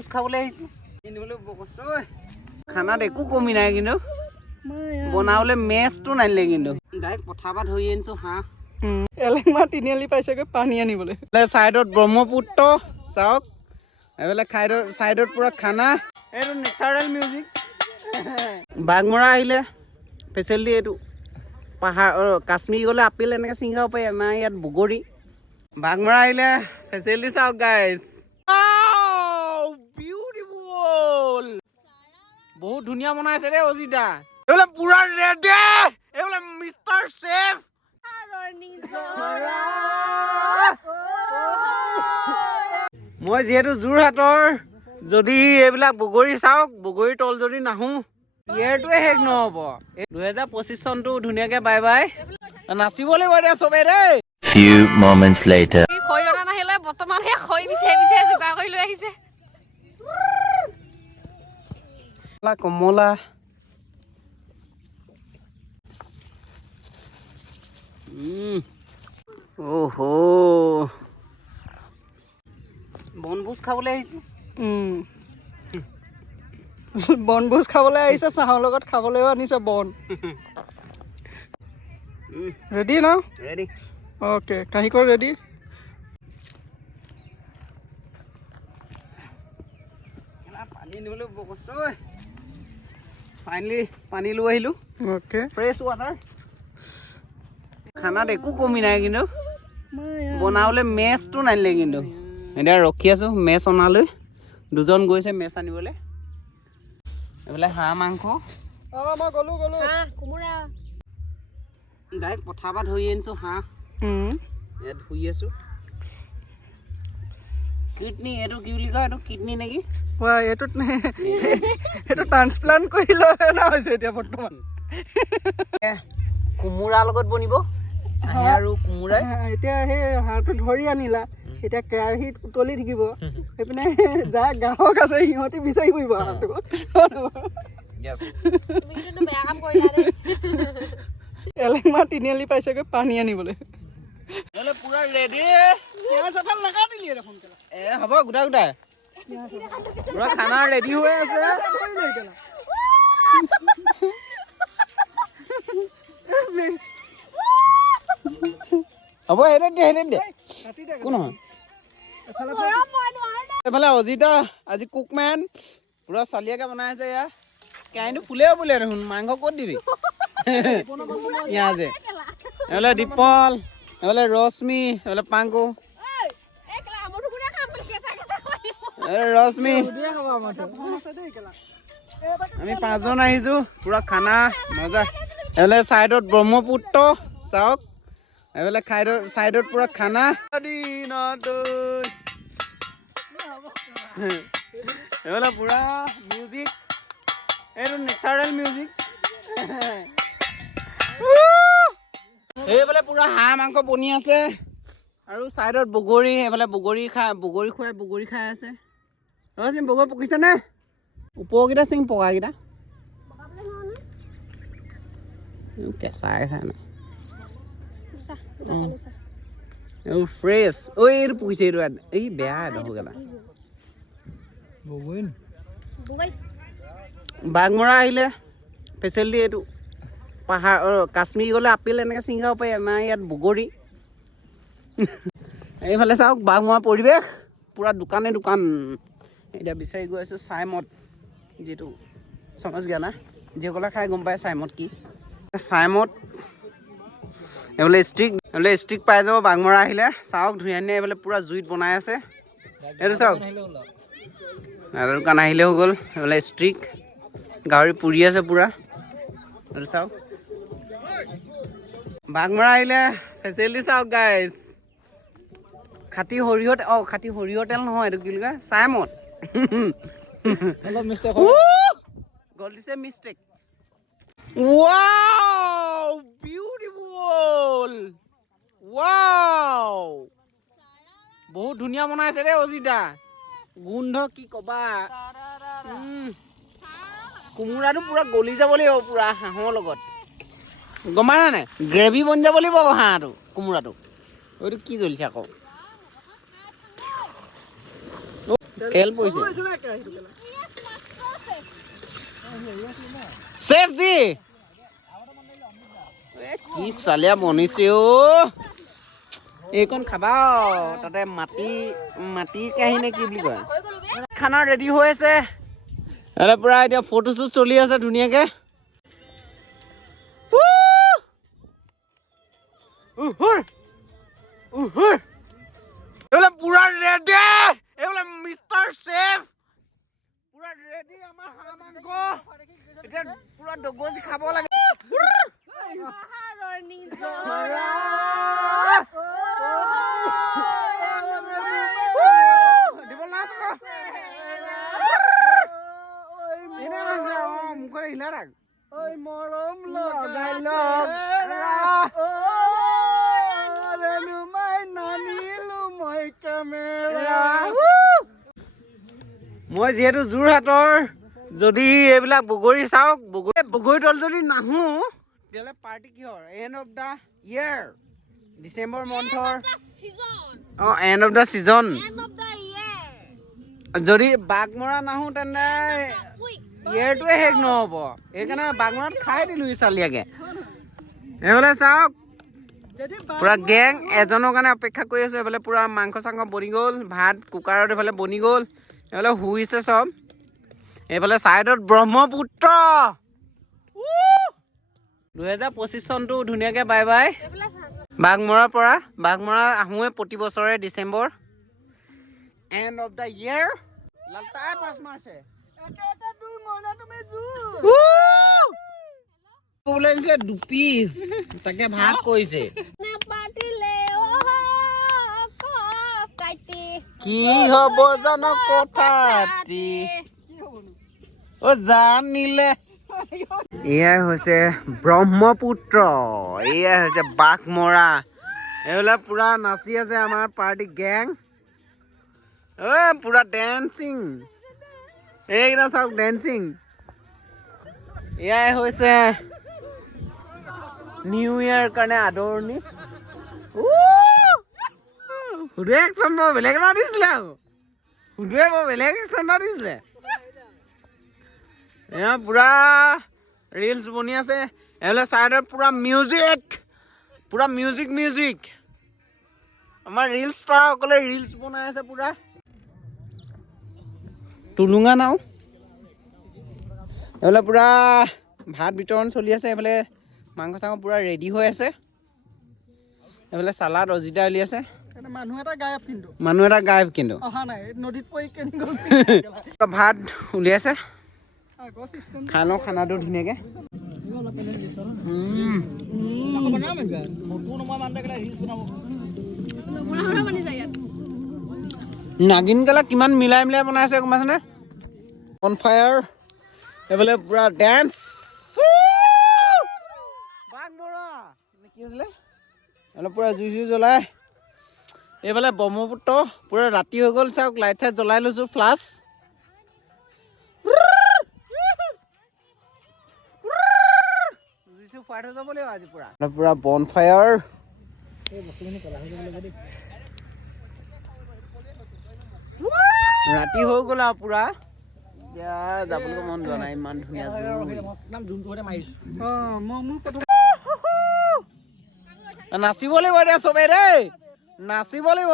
বনভোজ খাবলৈ আহিছোঁ খানাত একো কমি নাই কিন্তু বনাবলৈ মেচটো নানিলে কিন্তু ডাইৰেক্ট পথাৰৰ পৰা ধৰি আনিছোঁ হাঁহ এলেংমা তিনিআলি পাইছেগৈ পানী আনিবলৈ চাইডত ব্ৰহ্মপুত্ৰ চাওক এইফালে চাইডত পুৰা খানা এইটো নেচাৰেল মিউজিক বাঘমৰা আহিলে ফেচিলিটি এইটো পাহাৰ কাশ্মীৰ গ'লে আপেল এনেকৈ ছিঙি খাব পাৰি আমাৰ ইয়াত বগৰী বাঘমৰা আহিলে ফেচিলিটি চাওক গাইজ বিউটিফুল বহুত ধুনীয়া বনাইছে দেই অজিতা এইবোলে পুৰা ৰেডি এইবোলে মিষ্টাৰ চেফ মই যিহেতু যোৰহাটৰ যদি এইবিলাক বগৰী চাওক বগৰী তল যদি নাহো ইয়েৰটোৱে শেষ নহ'ব 2025 চনটো ধুনীয়াকে বাই বাই নাচিব লাগিব এতিয়া চবেই দেই few moments later খৈ অনা নাহিলে বৰ্তমান হে খৈ বিচাৰি যোগাৰ কৰি লৈ আহিছে কমলা ওহো বনভোজ খাবলৈ আহিছোঁ বনভোজ খাবলৈ আহিছে চাহৰ লগত খাবলৈও আনিছে বন ৰেডি ন ৰেডি অ'কে কাহিকৰ ৰেডি পানী আনিবলৈ বৰ কষ্ট ফাইনেলি পানী লৈ আহিলোঁ অ'কে ফ্ৰেছ ৱাটাৰ খানাত একো কমি নাই কিন্তু বনাবলৈ মেচটো নানিলে কিন্তু এতিয়া ৰখি আছোঁ মেচ অনালৈ দুজন গৈছে মেচ আনিবলৈ এইফালে হাঁহ মাংস মই গ'লো কোমোৰা ডাইৰেক্ট পথাৰৰ পৰা ধৰি আনিছোঁ হাঁহ ইয়াত ধুই আছোঁ কিডনী এইটো কি বুলি কয় এইটো কিডনী নেকি এইটোত এইটো ট্ৰান্সপ্লাণ্ট কৰি লৈ অনা হৈছে এতিয়া বৰ্তমান কোমোৰাৰ লগত বনিব হাঁহ আৰু কোমোৰাই এতিয়া সেই হাঁহটো ধৰি আনিলা এতিয়া কেৰাহীত উতলি থাকিব সেইপিনে যাৰ গ্ৰাহক আছে সিহঁতি বিচাৰি ফুৰিব হাঁহটো বেয়া কাম কৰিলা দেই এলেংমা তিনিআলি পাইছেগৈ পানী আনিবলৈ পুৰা ৰেডি দেখোন হ'ব গোটা গোটা পুৰা খানা ৰেডি হৈ আছে হ'ব সেইটোত দে কোন নহয় এইফালে অজিতা আজি কুকমেন পুৰা চালিয়াকে বনাই আছে এয়া কেৰাহীটো ফুলেও বোলে দেখোন মাংস ক'ত দিবি ইয়াৰ যে এইফালে দীপল এইফালে ৰশ্মি এইফালে পাংকু ৰশ্মি আমি পাঁচজন আহিছোঁ পুৰা খানা মজা এইফালে চাইডত ব্ৰহ্মপুত্ৰ চাওক এইফালে চাইডত পুৰা খানা এইফালে পুৰা মিউজিক এইটো নেচাৰেল মিউজিক এইফালে পুৰা হাঁহ মাংস বনি আছে আৰু চাইডত বগৰী এইফালে বগৰী খাই আছে ৰচোন বগৰী পকিছে নে ওপৰকেইটা চিং পকাকেইটা কেঁচাই খাই নাই এইবোৰ ফ্ৰেছ ঐ এইটো পকিছে এইটো এই বেয়া এইটো গেলা বাঘমৰা আহিলে ফেচিলিটি এইটো পাহাৰ কাশ্মীৰ গ'লে আপেল এনেকৈ ছিঙি খাব পাৰি আমাৰ ইয়াত বগৰী এইফালে চাওক বাঘমৰা পৰিৱেশ পুৰা দোকানে দোকান এতিয়া বিচাৰি গৈ আছোঁ চাইমদ যিটো চামচ জ্ঞানা যিসকলে খাই গম পায় চাইমদ কি চাইমদ এইফালে ষ্টিক পাই যাব বাঘমৰা আহিলে চাওক ধুনীয়া ধুনীয়া এইফালে পুৰা জুইত বনাই আছে এইটো চাওক আৰু দোকান আহিলে হৈ গ'ল এইফালে ষ্টিক গাহৰি পুৰি আছে পুৰা এইটো চাওক বাঘমৰা আহিলে ফেচিলিটি চাওক গাইজ খাটি সৰিয়হ তেল নহয় এইটো কি বুলি কয় চাইমদ গ'ল দিছে মিষ্টেক ৱাও বিউটিফুল ৱাও বহুত ধুনীয়া বনাইছে দেই অজিতা গোন্ধ কি কবা কোমোৰাটো পুৰা গলি যাব লাগিব পুৰা হাঁহৰ লগত গম পাইছা নাই গ্ৰেভি বনি যাব লাগিব আকৌ হাঁহটো কোমোৰাটো এইটো কি জ্বলিছে আকৌ তেল পৰিছে চেফ জি কি চালিয়া বনিছে অ এইকণ খাবা তাতে মাটি কাহি নে কি বুলি কয় খানা ৰেডি হৈ আছে এনে পুৰা এতিয়া ফটোশ্বুট চলি আছে ধুনীয়াকে এইবিলাক পুৰা ৰেডি এইবিলাক মিষ্টাৰ চেফ পুৰা ৰেডি আমাৰ হাঁহ মাংস এতিয়া পুৰা দগজি খাব লাগে মুখৰ হিলা ৰাখ ঐ মৰম লগাই নানিলো মই কেমেৰা মই যিহেতু যোৰহাটৰ যদি এইবিলাক বগৰী চাওক বগৰী তল যদি নাহো তেতিয়াহ'লে পাৰ্টি কিহৰ end of the year December মান্থৰ এণ্ড অফ দ্য ছিজন যদি বাঘমৰা নাহো তেন্তে ইয়েৰটোৱে শেষ নহ'ব সেইকাৰণে বাঘমৰাত খাই দিলোঁ চালিয়াকে এইফালে চাওক পুৰা গেং এজনৰ কাৰণে অপেক্ষা কৰি আছোঁ এইফালে পুৰা মাংস চাংস বনি গ'ল ভাত কুকাৰত এইফালে বনি গ'ল এইফালে শুইছে চব এইফালে ছাইডত ব্ৰহ্মপুত্ৰ 2025 চনটো ধুনীয়াকৈ বাই বাই বাঘমৰাৰ পৰা বাঘমৰা আহোঁৱে প্ৰতি বছৰে December end of the year লালটাই পাছ মাৰছে দুপিচ তাকে ভাগ কৰিছে কি হব জানো কথা অ জানিলে এয়াই হৈছে ব্ৰহ্মপুত্ৰ এয়াই হৈছে বাঘমৰা এইবিলাক পুৰা নাচি আছে আমাৰ পাৰ্টি গেং পুৰা ডেন্সিং এইকেইটা চাওক ডেন্সিং এয়াই হৈছে নিউ ইয়েৰ কাৰণে আদৰণি সুধে একচন বৰ বেলেগ এটা দিছিলে আকৌ সুধে বৰ বেলেগ একচন এটা দিছিলে এয়া পুৰা ৰিলছ বনি আছে এইফালে চাইডত পুৰা মিউজিক আমাৰ ৰিলছ ষ্টাৰসকলে ৰিলছ বনাই আছে পুৰা টুলুঙা নাও এইফালে পুৰা ভাত বিতৰণ চলি আছে এইফালে মাংস চাংস পুৰা ৰেডি হৈ আছে এইফালে চালাড অজিতা উলিয়াইছে মানুহ এটা গায়ব কিন্তু অহা নাই নদীত পৰি কেনি গ'ল ভাত উলিয়াইছে খাই লওঁ খানাটো ধুনীয়াকৈ নাগিন কালা কিমান মিলাই বনাইছে গম পাইছেনে অন ফায়াৰ এইফালে পুৰা ডেন্স কি আছিলে অলপ পুৰা জুই জ্বলাই এইফালে ব্ৰহ্মপুত্ৰ পুৰা ৰাতি হৈ গ'ল চাওক লাইট চাইট জ্বলাই লৈছোঁ ফ্লাছ ফাইট হৈ যাব লাগিব আজি পুৰা বন ফায়াৰ ৰাতি হৈ গ'ল আৰু পুৰা এতিয়া যাবলৈ মন যোৱা নাই ইমান ধুনীয়া নাচিব লাগিব এতিয়া চবেই দেই নাচিব লাগিব